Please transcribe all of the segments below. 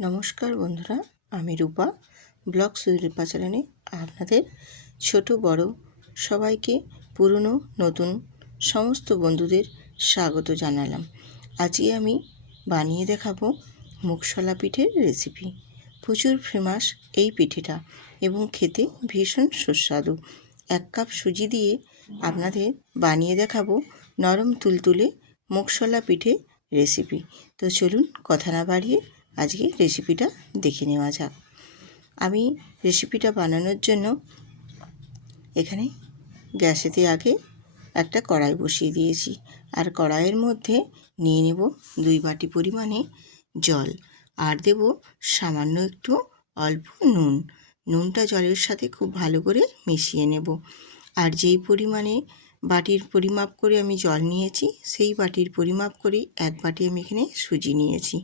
নমস্কার বন্ধুরা, আমি রূপা। ব্লগ সুরূপা চ্যানেলে আপনাদের ছোট বড় সবাইকে, পুরনো নতুন সমস্ত বন্ধুদের স্বাগত জানালাম। আজকে আমি বানিয়ে দেখাবো মুগশলা পিঠের রেসিপি। প্রচুর ফেমাস এই পিঠেটা এবং খেতে ভীষণ সুস্বাদু। 1 কাপ সুজি দিয়ে আপনাদের বানিয়ে দেখাবো নরম তুলতুলে মুগশলা পিঠে রেসিপি। তো চলুন কথা না বাড়িয়ে আজকে রেসিপিটা দেখে নেওয়া যাক। আমি রেসিপিটা বানানোর জন্য এখানে গ্যাসেতে আগে একটা কড়াই বসিয়ে দিয়েছি, আর কড়াইয়ের মধ্যে নিয়ে নেব 2 বাটি পরিমাণে জল, আর দেব সামান্য একটু অল্প নুন। নুনটা জলের সাথে খুব ভালো করে মিশিয়ে নেব। আর যেই পরিমাণে বাটির পরিমাপ করে আমি জল নিয়েছি, সেই বাটির পরিমাপ করে 1 বাটি আমি এখানে সুজি নিয়েছি।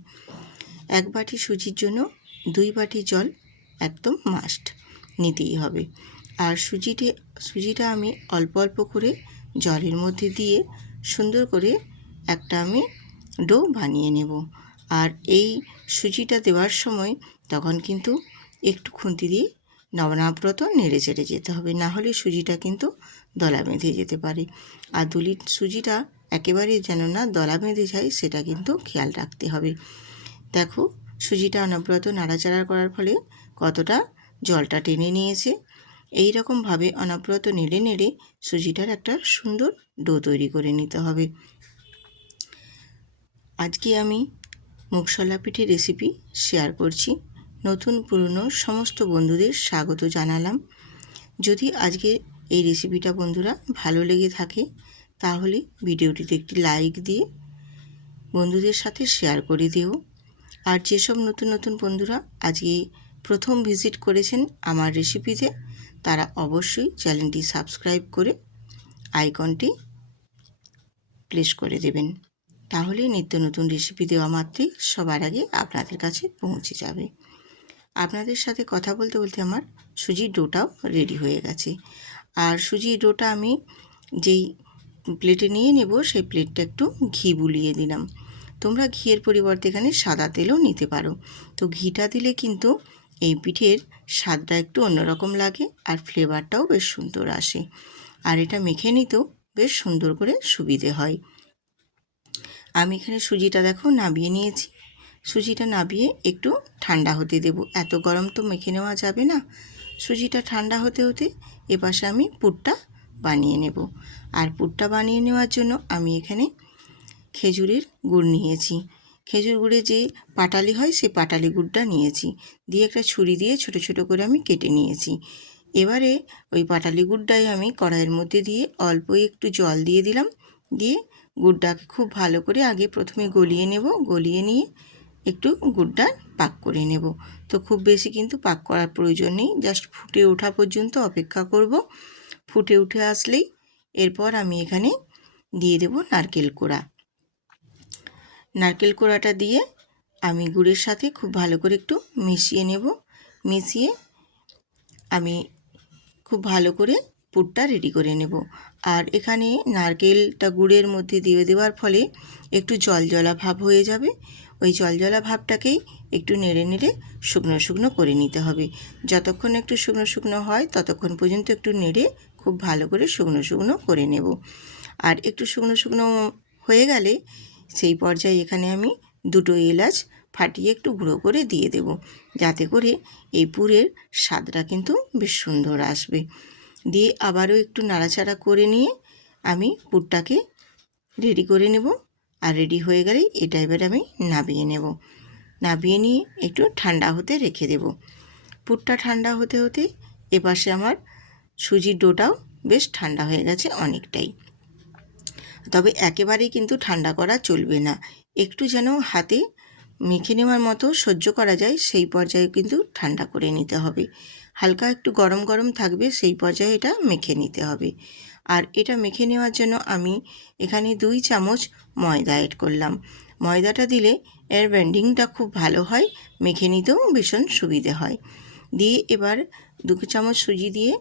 1 বাটি সুজির জন্য 2 বাটি জল একদম মাস্ট নিতেই হবে। আর সুজিটা আমি অল্প অল্প করে জলের মধ্যে দিয়ে সুন্দর করে একটা আমি ডো বানিয়ে নেব। আর এই সুজিটা দেওয়ার সময় তখন কিন্তু একটু খুন্তি দিয়ে নবনাব্রত নেড়ে চেড়ে যেতে হবে, না হলে সুজিটা কিন্তু দলা বেঁধে যেতে পারে। আর সুজিটা একেবারে যেন না দলা বেঁধে যায়, সেটা কিন্তু খেয়াল রাখতে হবে। দেখো, সুজিটা অনবরত নাড়াচাড়া করার ফলে কতটা জলটা টেনে নিয়েছে। এই রকমভাবে অনবরত নেড়ে নেড়ে সুজিটার একটা সুন্দর ডো তৈরি করে নিতে হবে। আজকে আমি মুগশলা পিঠে রেসিপি শেয়ার করছি। নতুন পুরনো সমস্ত বন্ধুদের স্বাগত জানালাম। যদি আজকে এই রেসিপিটা বন্ধুরা ভালো লেগে থাকে, তাহলে ভিডিওটিতে একটি লাইক দিয়ে বন্ধুদের সাথে শেয়ার করে দিও। আর যেসব নতুন নতুন বন্ধুরা আজকে প্রথম ভিজিট করেছেন আমার রেসিপিতে, তারা অবশ্যই চ্যানেলটি সাবস্ক্রাইব করে আইকনটি প্রেস করে দেবেন। তাহলে নিত্য নতুন রেসিপি দেওয়া মাত্রই সবার আগে আপনাদের কাছে পৌঁছে যাবে। আপনাদের সাথে কথা বলতে বলতে আমার সুজির ডোটাও রেডি হয়ে গেছে। আর সুজির ডোটা আমি যেই প্লেটে নিয়ে নেব, সেই প্লেটটা একটু ঘি বুলিয়ে দিলাম। তোমরা ঘিয়ের পরিবর্তে এখানে সাদা তেলও নিতে পারো। তো ঘিটা দিলে কিন্তু এই পিঠের স্বাদটা একটু অন্যরকম লাগে, আর ফ্লেভারটাও বেশ সুন্দর আসে। আর এটা মেখে নিতেও বেশ সুন্দর করে সুবিধে হয়। আমি এখানে সুজিটা দেখো নাবিয়ে নিয়েছি। সুজিটা নাবিয়ে একটু ঠান্ডা হতে দেব। এত গরম তো মেখে নেওয়া যাবে না। সুজিটা ঠান্ডা হতে হতে এপাশে আমি পুরটা বানিয়ে নেব। আর পুরটা বানিয়ে নেওয়ার জন্য আমি এখানে খেজুরের গুড় নিয়েছি। খেজুর গুড়ে যে পাটালি হয়, সেই পাটালি গুড়টা নিয়েছি। দিয়ে একটা ছুরি দিয়ে ছোট ছোট করে আমি কেটে নিয়েছি। এবারে ওই পাটালি গুড়টাই আমি কড়াইয়ের মধ্যে দিয়ে অল্প একটু জল দিয়ে দিলাম। দিয়ে গুড়টাকে খুব ভালো করে আগে প্রথমে গলিয়ে নেব। গলিয়ে নিয়ে একটু গুড়টা পাক করে নেব। তো খুব বেশি কিন্তু পাক করার প্রয়োজন নেই, জাস্ট ফুটে ওঠা পর্যন্ত অপেক্ষা করব। ফুটে উঠে আসলেই এরপর আমি এখানে দিয়ে দেব নারকেল কোড়া। নারকেল কোড়াটা দিয়ে আমি গুড়ের সাথে খুব ভালো করে একটু মিশিয়ে নেব। মিশিয়ে আমি খুব ভালো করে পুরটা রেডি করে নেব। আর এখানে নারকেলটা গুড়ের মধ্যে দিয়ে দেওয়ার ফলে একটু জলজলা ভাব হয়ে যাবে। ওই জলজলা ভাবটাকেই একটু নেড়ে নেড়ে শুকনো শুকনো করে নিতে হবে। যতক্ষণ একটু শুকনো শুকনো হয় ততক্ষণ পর্যন্ত একটু নেড়ে খুব ভালো করে শুকনো শুকনো করে নেব। আর একটু শুকনো শুকনো হয়ে গেলে সেই পর্যায়ে এখানে আমি 2 এলাচ ফাটিয়ে একটু গুঁড়ো করে দিয়ে দেব, যাতে করে এই পুরের স্বাদটা কিন্তু বেশ সুন্দর আসবে। দিয়ে আবারও একটু নাড়াচাড়া করে নিয়ে আমি পুরটাকে রেডি করে নেব। আর রেডি হয়ে গেলেই এটা এবার আমি নাবিয়ে নেব। নাবিয়ে নিয়ে একটু ঠান্ডা হতে রেখে দেব। পুরটা ঠান্ডা হতে হতে এপাশে আমার সুজির ডোটাও বেশ ঠান্ডা হয়ে গেছে অনেকটাই। তবে একেবারেই কিন্তু ঠান্ডা করা চলবে না। একটু যেন হাতে মেখে নেওয়ার মতো সহ্য করা যায়, সেই পর্যায়ে কিন্তু ঠান্ডা করে নিতে হবে। হালকা একটু গরম গরম থাকবে, সেই পর্যায়ে এটা মেখে নিতে হবে। আর এটা মেখে নেওয়ার জন্য আমি এখানে 2 চামচ ময়দা অ্যাড করলাম। ময়দাটা দিলে এর বেন্ডিংটা খুব ভালো হয়, মেখে নিতেও ভীষণ সুবিধে হয়। দিয়ে এবার 2 চামচ সুজি দিয়ে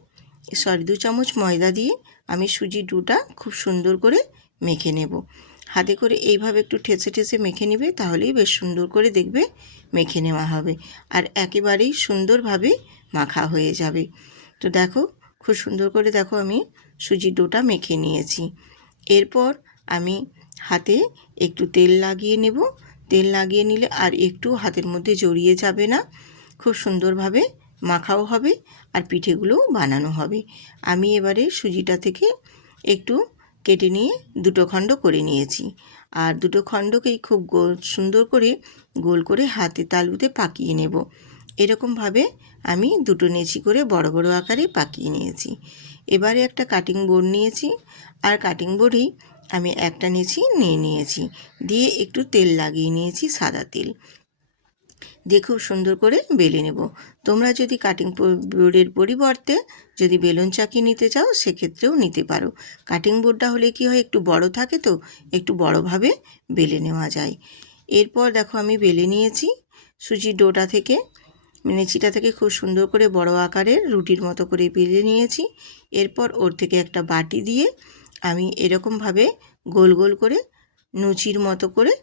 2 চামচ ময়দা দিয়ে আমি সুজির ডোটা খুব সুন্দর করে মেখে নেব। হাতে করে এইভাবে একটু ঠেসে ঠেসে মেখে নেবে, তাহলেই বেশ সুন্দর করে দেখবে মেখে নেওয়া হবে, আর একেবারেই সুন্দরভাবে মাখা হয়ে যাবে। তো দেখো খুব সুন্দর করে দেখো আমি সুজির ডোটা মেখে নিয়েছি। এরপর আমি হাতে একটু তেল লাগিয়ে নেব। তেল লাগিয়ে নিলে আর একটু হাতের মধ্যে জড়িয়ে যাবে না, খুব সুন্দরভাবে মাখাও হবে আর পিঠেগুলোও বানানো হবে। আমি এবারে সুজিটা থেকে একটু কেটে নিয়ে দুটো খণ্ড করে নিয়েছি, আর দুটো খণ্ডকেই খুব সুন্দর করে গোল করে হাতে তালুতে পাকিয়ে নেব। এরকমভাবে আমি দুটো নেচি করে বড় বড় আকারে পাকিয়ে নিয়েছি। এবারে একটা কাটিং বোর্ড নিয়েছি, আর কাটিং বোর্ডেই আমি একটা নেচি নিয়ে নিয়েছি, দিয়ে একটু তেল লাগিয়ে নিয়েছি, সাদা তেল দিয়ে খুব সুন্দর করে বেলে নেব। তোমরা যদি কাটিং বোর্ডের পরিবর্তে যদি বেলুন চাকি নিতে চাও সেক্ষেত্রেও নিতে পারো। কাটিং বোর্ডটা হলে কি হয়, একটু বড় থাকে তো একটু বড়ভাবে বেলে নেওয়া যায়। এরপর দেখো আমি বেলে নিয়েছি সুজির ডোটা থেকে, নেচিটা থেকে খুব সুন্দর করে বড় আকারের রুটির মতো করে বেলে নিয়েছি। এরপর ওর থেকে একটা বাটি দিয়ে আমি এরকমভাবে গোল গোল করে লুচির মতো করে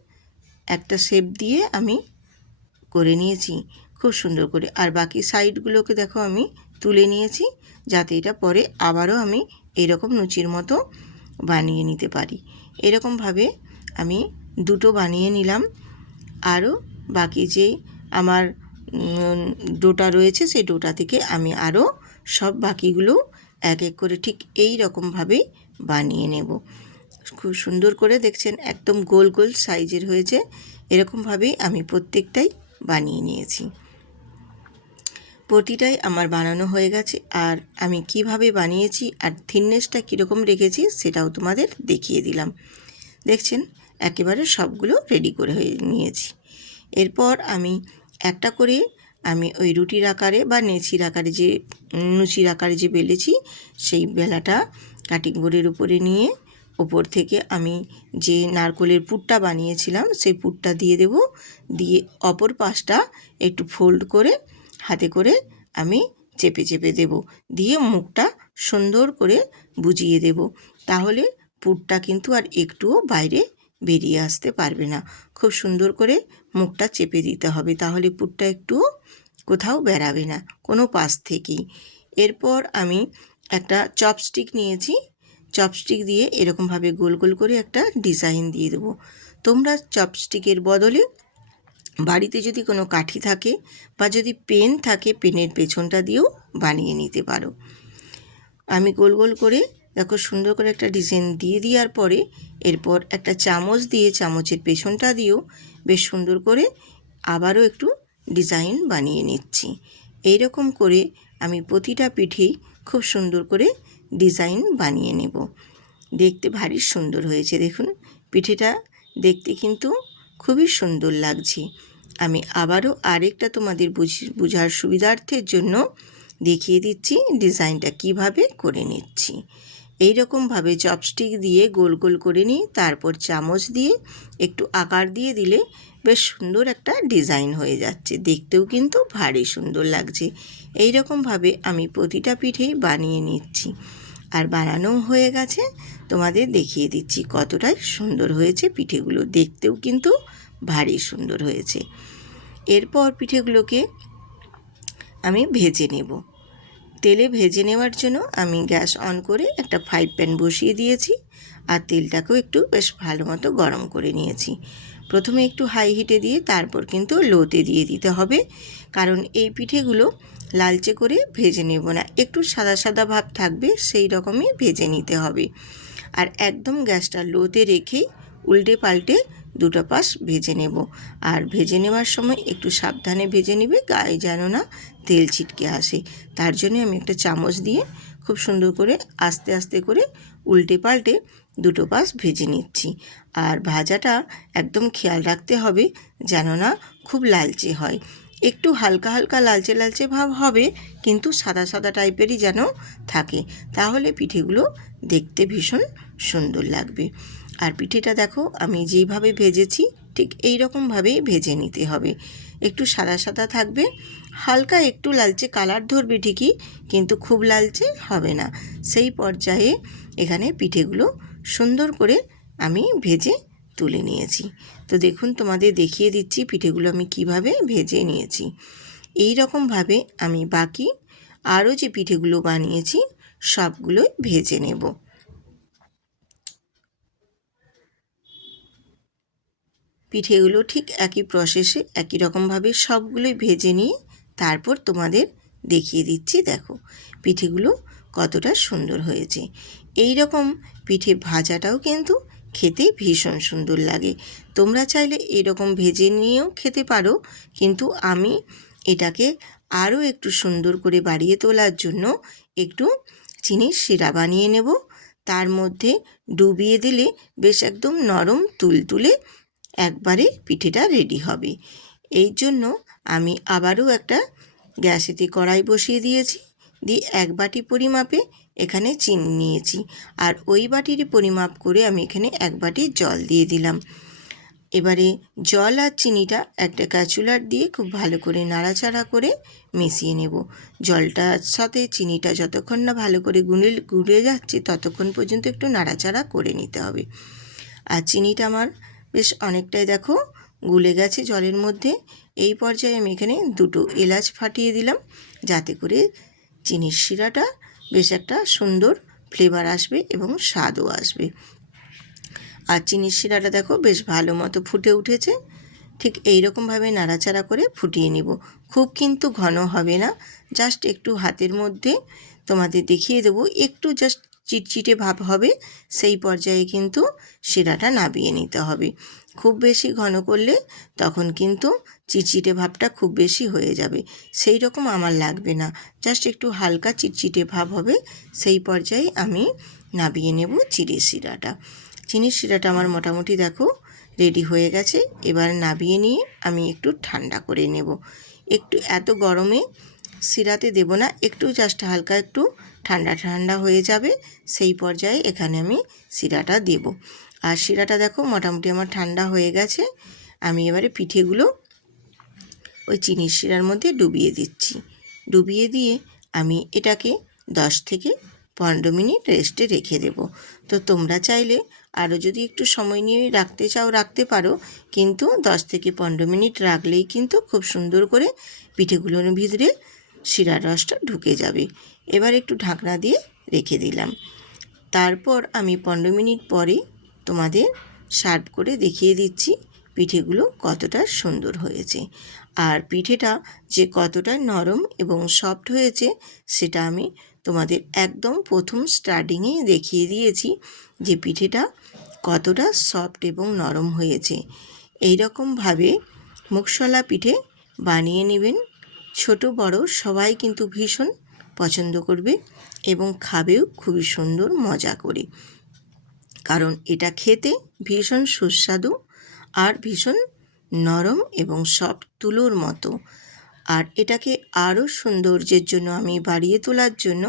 একটা শেপ দিয়ে আমি করে নিয়েছি খুব সুন্দর করে। আর বাকি সাইডগুলোকে দেখো আমি তুলে নিয়েছি, যাতে এটা পরে আবারও আমি এরকম লুচির মতো বানিয়ে নিতে পারি। এরকমভাবে আমি দুটো বানিয়ে নিলাম। আরও বাকি যে আমার ডোটা রয়েছে সেই ডোটা থেকে আমি আরও সব বাকিগুলো এক এক করে ঠিক এই রকমভাবেই বানিয়ে নেব। খুব সুন্দর করে দেখছেন একদম গোল গোল সাইজের হয়েছে। এরকমভাবেই আমি প্রত্যেকটাই বানিয়ে নিয়েছি। প্রতিটাই আমার বানানো হয়ে গেছে, আর আমি কিভাবে বানিয়েছি আর থিননেসটা কীরকম রেখেছি সেটাও তোমাদের দেখিয়ে দিলাম। দেখছেন একেবারে সবগুলো রেডি করে হয়ে নিয়েছি। এরপর আমি একটা করে আমি ওই রুটির আকারে বা নেচির আকারে যে লুচির আকারে যে বেলেছি সেই বেলাটা কাটিং বোর্ডের উপরে নিয়ে ওপর থেকে আমি যে নারকেলের পুরটা বানিয়েছিলাম সেই পুরটা দিয়ে দেব, দিয়ে অপর পাশটা একটু ফোল্ড করে হাতে করে আমি চেপে চেপে দেব, দিয়ে মুখটা সুন্দর করে বুজিয়ে দেব। তাহলে পুরটা কিন্তু আর একটুও বাইরে বেরিয়ে আসতে পারবে না। খুব সুন্দর করে মুখটা চেপে দিতে হবে, তাহলে পুরটা একটুও কোথাও বেরাবে না কোনো পাশ থেকেই। এরপর আমি একটা চপস্টিক নিয়েছি, চপস্টিক দিয়ে এরকমভাবে গোল গোল করে একটা ডিজাইন দিয়ে দেবো। তোমরা চপস্টিকের বদলে বাড়িতে যদি কোনো কাঠি থাকে বা যদি পেন থাকে পেনের পেছনটা দিয়েও বানিয়ে নিতে পারো। আমি গোল গোল করে দেখো সুন্দর করে একটা ডিজাইন দিয়ে দেওয়ার পরে এরপর একটা চামচ দিয়ে চামচের পেছনটা দিয়েও বেশ সুন্দর করে আবারও একটু ডিজাইন বানিয়ে নিচ্ছি। এই রকম করে আমি প্রতিটা পিঠেই খুব সুন্দর করে ডিজাইন বানিয়ে নেব। দেখতে ভারী সুন্দর হয়েছে, দেখুন পিঠেটা দেখতে কিন্তু খুবই সুন্দর লাগছে। আমি আবারও আরেকটা তোমাদের বোঝার সুবিধার্থের জন্য দেখিয়ে দিচ্ছি ডিজাইনটা কিভাবে করে নিচ্ছি। এই রকমভাবে চপস্টিক দিয়ে গোল গোল করে নিই, তারপর চামচ দিয়ে একটু আকার দিয়ে দিলে বেশ সুন্দর একটা ডিজাইন হয়ে যাচ্ছে, দেখতেও কিন্তু ভারী সুন্দর লাগছে। এই রকমভাবে আমি প্রতিটা পিঠেই বানিয়ে নিচ্ছি, আর বানানোও হয়ে গেছে। তোমাদের দেখিয়ে দিচ্ছি কতটাই সুন্দর হয়েছে পিঠেগুলো, দেখতেও কিন্তু ভারী সুন্দর হয়েছে। এরপর পিঠেগুলোকে আমি ভেজে নেব। তেলে ভেজে নেওয়ার জন্য আমি গ্যাস অন করে একটা ফ্রাই প্যান বসিয়ে দিয়েছি, আর তেলটাকেও একটু বেশ ভালো মতো গরম করে নিয়েছি। প্রথমে একটু হাই হিটে দিয়ে তারপর কিন্তু লোতে দিয়ে দিতে হবে, কারণ এই পিঠেগুলো লালচে করে ভেজে নেব না, একটু সাদা সাদা ভাব থাকবে সেই রকমই ভেজে নিতে হবে। আর একদম গ্যাসটা লোতে রেখেই উল্টে পাল্টে দুটো পাশ ভেজে নেব। আর ভেজে নেওয়ার সময় একটু সাবধানে ভেজে নেবে, গায়ে যেন না তেল ছিটকে আসে। তার জন্য আমি একটা চামচ দিয়ে খুব সুন্দর করে আস্তে আস্তে করে উল্টে পাল্টে দুটো পাশ ভেজে নিচ্ছি। আর ভাজাটা একদম খেয়াল রাখতে হবে যেন না খুব লালচে হয়, একটু হালকা হালকা লালচে লালচে ভাব হবে, কিন্তু সাদা সাদা টাইপেরই যেন থাকে, তাহলে পিঠেগুলো দেখতে ভীষণ সুন্দর লাগবে। আর পিঠেটা দেখো আমি যেইভাবে ভেজেছি ঠিক এই রকমভাবেই ভেজে নিতে হবে। একটু সাদা সাদা থাকবে, হালকা একটু লালচে কালার ধরবে ঠিকই, কিন্তু খুব লালচে হবে না। সেই পর্যায়ে এখানে পিঠেগুলো সুন্দর করে আমি ভেজে তুলে নিয়েছি। তো দেখুন, তোমাদের দেখিয়ে দিচ্ছি পিঠেগুলো আমি কিভাবে ভেজে নিয়েছি। এই রকমভাবে আমি বাকি আরও যে পিঠেগুলো বানিয়েছি সবগুলোই ভেজে নেব। পিঠেগুলো ঠিক একই প্রসেসে একই রকমভাবে সবগুলোই ভেজে নিয়ে তারপর তোমাদের দেখিয়ে দিচ্ছি। দেখো পিঠেগুলো কতটা সুন্দর হয়েছে। এই রকম পিঠে ভাজাটাও কিন্তু খেতে ভীষণ সুন্দর লাগে। তোমরা চাইলে এরকম ভেজে নিয়েও খেতে পারো, কিন্তু আমি এটাকে আরও একটু সুন্দর করে বাড়িয়ে তোলার জন্য একটু চিনির শিরা বানিয়ে নেব। তার মধ্যে ডুবিয়ে দিলে বেশ একদম নরম তুলতুলে একবারে পিঠেটা রেডি হবে। এই জন্য আমি আবারও একটা গ্যাসেতে কড়াই বসিয়ে দিয়েছি, দিয়ে 1 বাটি পরিমাপে এখানে চিনি নিয়েছি, আর ওই বাটির পরিমাপ করে আমি এখানে 1 বাটি জল দিয়ে দিলাম। এবারে জল আর চিনিটা একটা ক্যাচুলার দিয়ে খুব ভালো করে নাড়াচাড়া করে মিশিয়ে নেব। জলটার সাথে চিনিটা যতক্ষণ না ভালো করে গুলে যাচ্ছে ততক্ষণ পর্যন্ত একটু নাড়াচাড়া করে নিতে হবে। আর চিনিটা আমার বেশ অনেকটাই দেখো গুলে গেছে জলের মধ্যে। এই পর্যায়ে আমি এখানে 2টো এলাচ ফাটিয়ে দিলাম, যাতে করে চিনির শিরাটা বেশ একটা সুন্দর ফ্লেভার আসবে এবং স্বাদও আসবে। আর চিনির শিরাটা দেখো বেশ ভালো মতো ফুটে উঠেছে। ঠিক এই রকমভাবে নাড়াচাড়া করে ফুটিয়ে নিব। খুব কিন্তু ঘন হবে না, জাস্ট একটু হাতের মধ্যে তোমাদের দেখিয়ে দেবো, একটু জাস্ট চিটচিটে ভাব হবে, সেই পর্যায়ে কিন্তু শিরাটা নামিয়ে নিতে হবে। খুব বেশি ঘন করলে তখন কিন্তু চিটচিটে ভাবটা খুব বেশি হয়ে যাবে, সেই রকম আমার লাগবে না। জাস্ট একটু হালকা চিটচিটে ভাব হবে, সেই পর্যায়ে আমি নামিয়ে নেব চিনির শিরাটা। চিনির শিরাটা আমার মোটামুটি দেখো রেডি হয়ে গেছে। এবার নামিয়ে নিয়ে আমি একটু ঠান্ডা করে নেব। একটু এত গরমে শিরাতে দেব না, একটু জাস্ট হালকা একটু ঠান্ডা ঠান্ডা হয়ে যাবে, সেই পর্যায়ে এখানে আমি শিরাটা দেব। আর শিরাটা দেখো মোটামুটি আমার ঠান্ডা হয়ে গেছে। আমি এবারে পিঠেগুলো ওই চিনির শিরার মধ্যে ডুবিয়ে দিচ্ছি। ডুবিয়ে দিয়ে আমি এটাকে 10 থেকে 15 মিনিট রেস্টে রেখে দেব। তো তোমরা চাইলে আরও যদি একটু সময় নিয়ে রাখতে চাও রাখতে পারো, কিন্তু 10 থেকে 15 মিনিট রাখলেই কিন্তু খুব সুন্দর করে পিঠেগুলোর ভিতরে শিরার রসটা ঢুকে যাবে। এবার একটু ঢাকনা দিয়ে রেখে দিলাম। তারপর আমি 15 মিনিট পরে তোমাদের সার্ভ করে দেখিয়ে দিচ্ছি পিঠেগুলো কতটা সুন্দর হয়েছে। আর পিঠেটা যে কতটা নরম এবং সফট হয়েছে সেটা আমি তোমাদের একদম প্রথম স্টার্টিংয়েই দেখিয়ে দিয়েছি যে পিঠেটা কতটা সফট এবং নরম হয়েছে। এই রকমভাবে মুগশলা পিঠে বানিয়ে নেবেন। ছোট বড় সবাই কিন্তু ভীষণ পছন্দ করবে এবং খাবেও খুবই সুন্দর মজা করে, কারণ এটা খেতে ভীষণ সুস্বাদু আর ভীষণ নরম এবং সফট তুলোর মতো। আর এটাকে আরও সৌন্দর্যের জন্য আমি বাড়িয়ে তোলার জন্য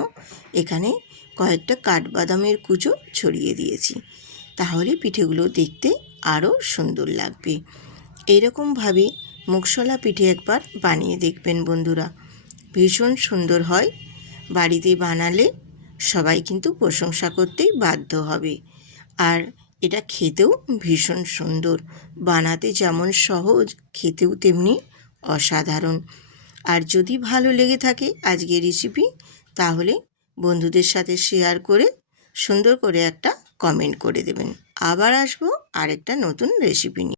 এখানে কয়েকটা কাঠবাদামের কুচো ছড়িয়ে দিয়েছি, তাহলে পিঠেগুলো দেখতে আরও সুন্দর লাগবে। এইরকমভাবে মুগশলা পিঠে একবার বানিয়ে দেখবেন বন্ধুরা, ভীষণ সুন্দর হয়। বাড়িতে বানালে সবাই কিন্তু প্রশংসা করতেই বাধ্য হবে। আর এটা খেতেও ভীষণ সুন্দর, বানাতে যেমন সহজ খেতেও তেমনি অসাধারণ। আর যদি ভালো লেগে থাকে আজকের রেসিপি, তাহলে বন্ধুদের সাথে শেয়ার করে সুন্দর করে একটা কমেন্ট করে দেবেন। আবার আসবো আরেকটা নতুন রেসিপি নিয়ে।